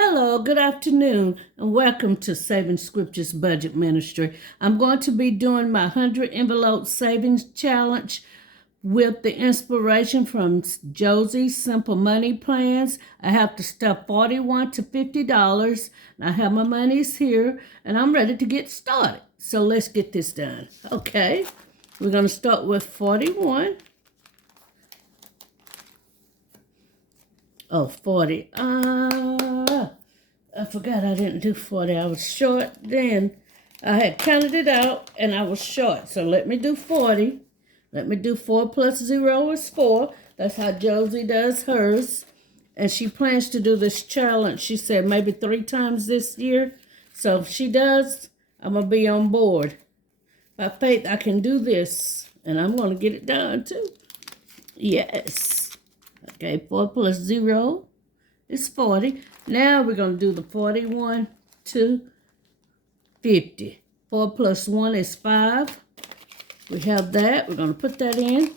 Hello, good afternoon, and welcome to Saving Scriptures Budget Ministry. I'm going to be doing my 100 envelope savings challenge with the inspiration from Josie's Simple Money Plans. I have to stuff $41 to $50. I have my monies here, and I'm ready to get started. So let's get this done. Okay, we're going to start with 41. Oh, 40. I forgot I didn't do 40. I was short then. I had counted it out and I was short. So let me do 40. Let me do 4 plus 0 is 4. That's how Josie does hers. And she plans to do this challenge, she said, maybe 3 times this year. So if she does, I'm going to be on board. By faith, I can do this. And I'm going to get it done too. Yes. Okay, 4 plus 0 is 40. Now we're going to do the 41 to 50. 4 plus 1 is 5. We have that. We're going to put that in.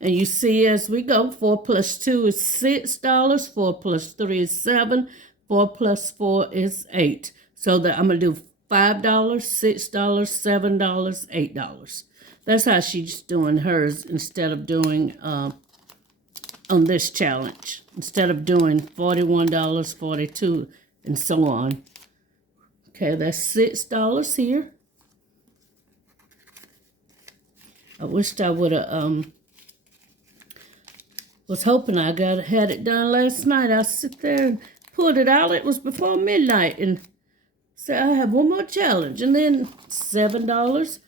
And you see as we go, 4 plus 2 is $6. 4 plus 3 is 7. 4 plus 4 is 8. So that I'm going to do $5, $6, $7, $8. That's how she's doing hers instead of doing on this challenge, instead of doing $41, 42, and so on. Okay, that's $6 here. I wished I would have was hoping I had it done last night. I sit there and pulled it out. It was before midnight, and said I have one more challenge, and then $7.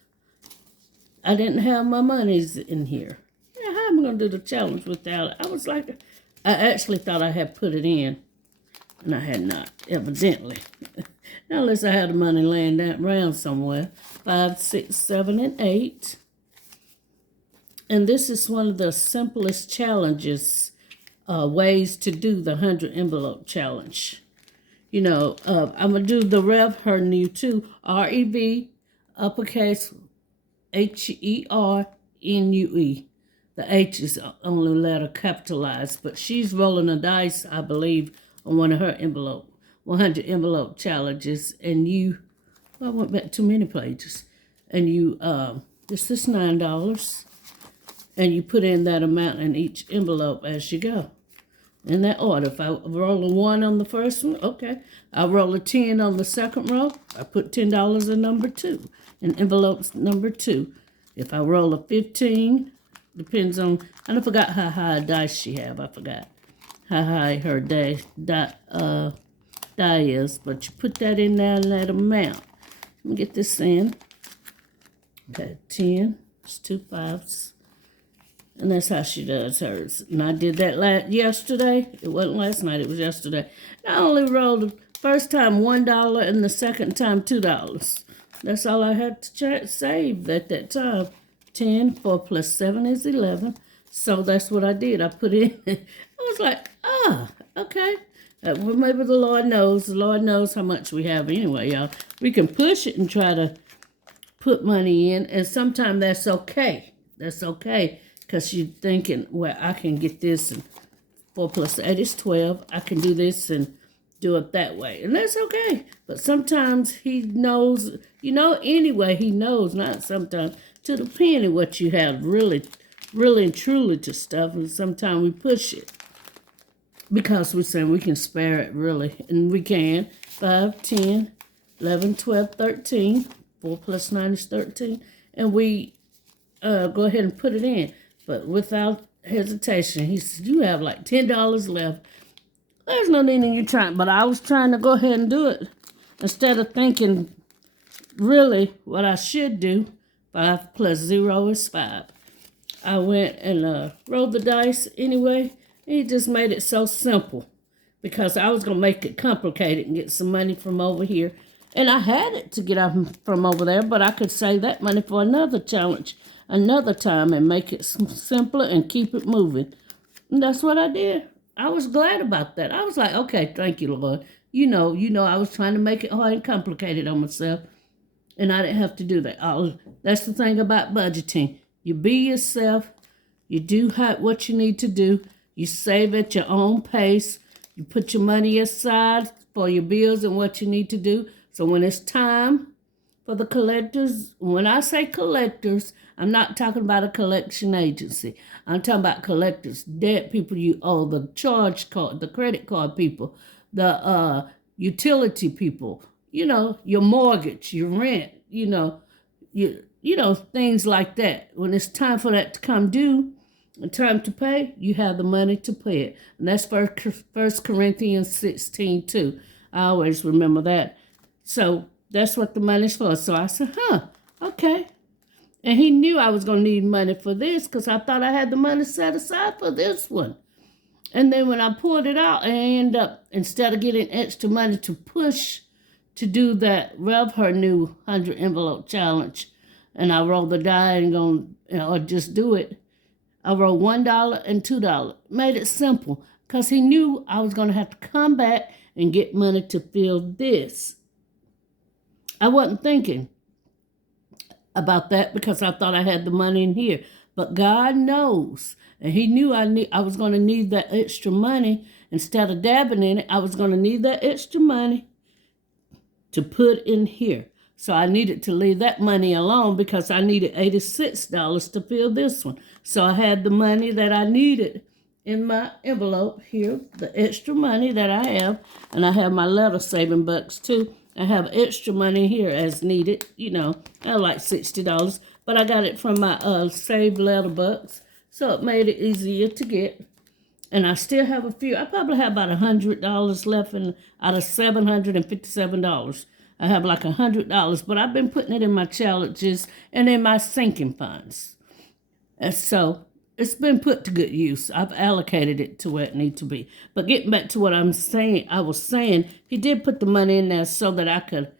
I didn't have my monies in here. How am I going to do the challenge without it? I was like, I actually thought I had put it in, and I had not, evidently. Unless I had the money laying down around somewhere. 5, 6, 7, and 8. And this is one of the simplest challenges, ways to do the 100 envelope challenge. You know, I'm going to do the Rev Her New too. R-E-V, uppercase, H-E-R-N-U-E. The H is the only letter capitalized, but she's rolling a dice, I believe, on one of her 100 envelope challenges. And I went back too many pages. And this is $9. And you put in that amount in each envelope as you go. In that order. If I roll a 1 on the first one, okay. I roll a 10 on the second row, I put $10 in number 2, in envelope number 2. If I roll a 15, depends on, I forgot how high a dice she have. I forgot how high her die is. But you put that in there in that amount. Let me get this in. Okay, 10. It's 2 5s. And that's how she does hers. And I did that yesterday. It wasn't last night. It was yesterday. I only rolled the first time $1 and the second time $2. That's all I had to save at that time. 10, 4 plus 7 is 11. So that's what I did. I put in, I was like, okay. Well, maybe the Lord knows. The Lord knows how much we have anyway, y'all. We can push it and try to put money in, and sometimes that's okay. That's okay, because you're thinking, well, I can get this, and 4 plus 8 is 12. I can do this and do it that way, and that's okay. But sometimes he knows, anyway, he knows, not sometimes, to the penny what you have really, really and truly to stuff, and sometimes we push it because we're saying we can spare it really, and we can. 5, 10, 11, 12, 13. 4 plus 9 is 13, and we go ahead and put it in. But without hesitation, he said, you have like $10 left. There's no need in you trying, but I was trying to go ahead and do it instead of thinking really what I should do. 5 plus 0 is 5. I went and rolled the dice anyway. He just made it so simple because I was going to make it complicated and get some money from over here. And I had it to get out from over there, but I could save that money for another challenge another time and make it simpler and keep it moving. And that's what I did. I was glad about that. I was like, okay, thank you, Lord. You know, I was trying to make it hard and complicated on myself, and I didn't have to do that. That's the thing about budgeting. You be yourself. You do what you need to do. You save at your own pace. You put your money aside for your bills and what you need to do. So when it's time for the collectors, when I say collectors, I'm not talking about a collection agency. I'm talking about collectors, debt people you owe, the charge card, the credit card people, the utility people, your mortgage, your rent, things like that. When it's time for that to come due, time to pay, you have the money to pay it. And that's First Corinthians 16 too. I always remember that. So that's what the money's for. So I said, okay. And he knew I was going to need money for this because I thought I had the money set aside for this one. And then when I pulled it out, I ended up, instead of getting extra money to push to do that Rev Her New 100 envelope challenge, and I rolled the die and or just do it, I wrote $1 and $2. Made it simple because he knew I was going to have to come back and get money to fill this. I wasn't thinking about that because I thought I had the money in here. But God knows. And he knew I was going to need that extra money. Instead of dabbing in it, I was going to need that extra money to put in here. So I needed to leave that money alone because I needed $86 to fill this one. So I had the money that I needed in my envelope here, the extra money that I have. And I have my letter saving bucks too. I have extra money here as needed. I have like $60. But I got it from my saved letter bucks. So it made it easier to get. And I still have a few. I probably have about $100 left out of $757. I have like $100, but I've been putting it in my challenges and in my sinking funds. And so it's been put to good use. I've allocated it to where it needs to be. But getting back to what I was saying, he did put the money in there so that I could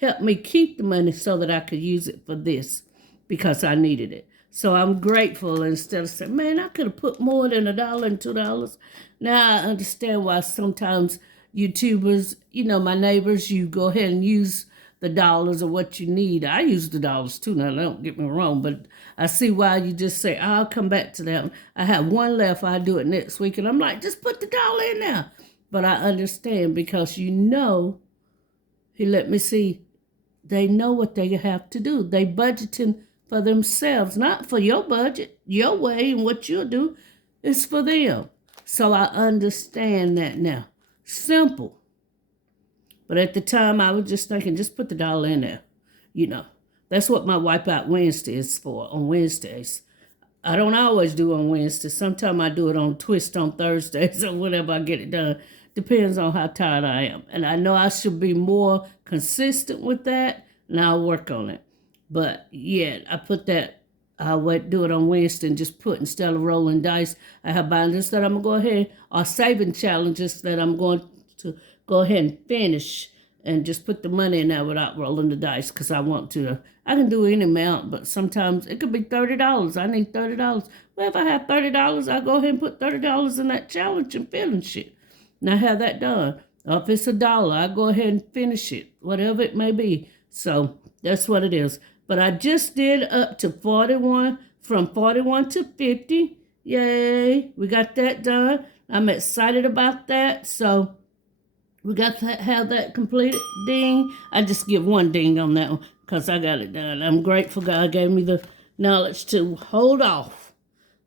help me keep the money so that I could use it for this because I needed it. So I'm grateful instead of saying, man, I could have put more than $1 and $2. Now I understand why sometimes YouTubers, my neighbors, you go ahead and use the dollars or what you need. I use the dollars too. Now, don't get me wrong, but I see why you just say, I'll come back to that one. I have one left. I'll do it next week. And I'm like, just put the dollar in there. But I understand because he let me see, they know what they have to do. They budgeting for themselves, not for your budget, your way and what you'll do. It's for them. So I understand that now. Simple. But at the time, I was just thinking, just put the dollar in there. That's what my Wipeout Wednesday is for, on Wednesdays. I don't always do on Wednesdays. Sometimes I do it on Twist on Thursdays or whenever I get it done. Depends on how tired I am. And I know I should be more consistent with that, and I'll work on it. But, yeah, I put that, I'll do it on Wednesday and just put, instead of rolling dice, I have binders that I'm going to go ahead, or saving challenges that I'm going to go ahead and finish and just put the money in there without rolling the dice because I want to. I can do any amount, but sometimes it could be $30. I need $30. Well, if I have $30, I'll go ahead and put $30 in that challenge and finish it. And I have that done. Or if it's $1, I'll go ahead and finish it, whatever it may be. So that's what it is. But I just did up to 41, from 41 to 50. Yay, we got that done. I'm excited about that. So we got to have that completed. Ding. I just give one ding on that one because I got it done. I'm grateful God gave me the knowledge to hold off.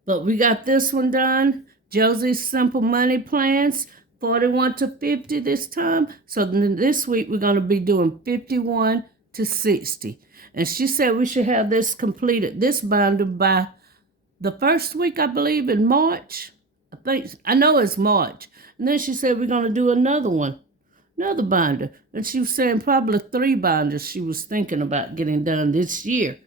But we got this one done. Josie's Simple Money Plans, 41 to 50 this time. So then this week we're going to be doing 51 to 60. And she said we should have this completed, this binder, by the first week, I believe, in March. I know it's March. And then she said we're going to do another one, another binder. And she was saying probably 3 binders she was thinking about getting done this year.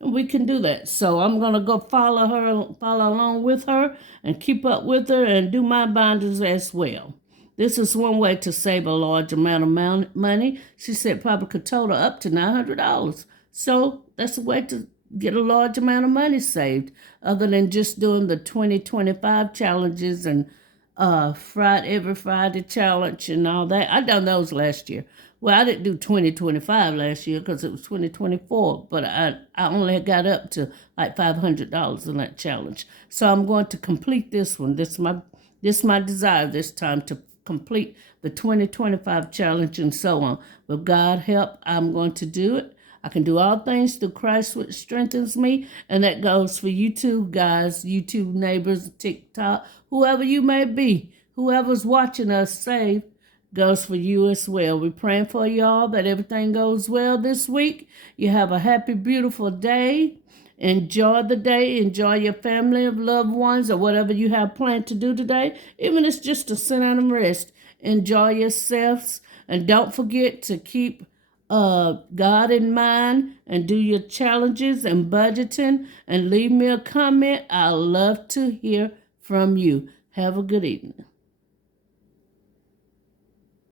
And we can do that. So I'm going to go follow along with her and keep up with her and do my binders as well. This is one way to save a large amount of money. She said probably could total up to $900. So that's a way to get a large amount of money saved, other than just doing the 2025 challenges and every Friday challenge and all that. I done those last year. Well, I didn't do 2025 last year because it was 2024, but I only got up to like $500 in that challenge. So I'm going to complete this one. This is my desire this time, to complete the 2025 challenge, and so on. With God help, I'm going to do it. I can do all things through Christ which strengthens me. And that goes for you too, guys, YouTube neighbors, TikTok, whoever you may be, whoever's watching us save, goes for you as well. We're praying for y'all that everything goes well this week. You have a happy, beautiful day. Enjoy the day. Enjoy your family of loved ones or whatever you have planned to do today. Even if it's just to sit down and rest. Enjoy yourselves. And don't forget to keep God in mind and do your challenges and budgeting. And leave me a comment. I love to hear from you. Have a good evening.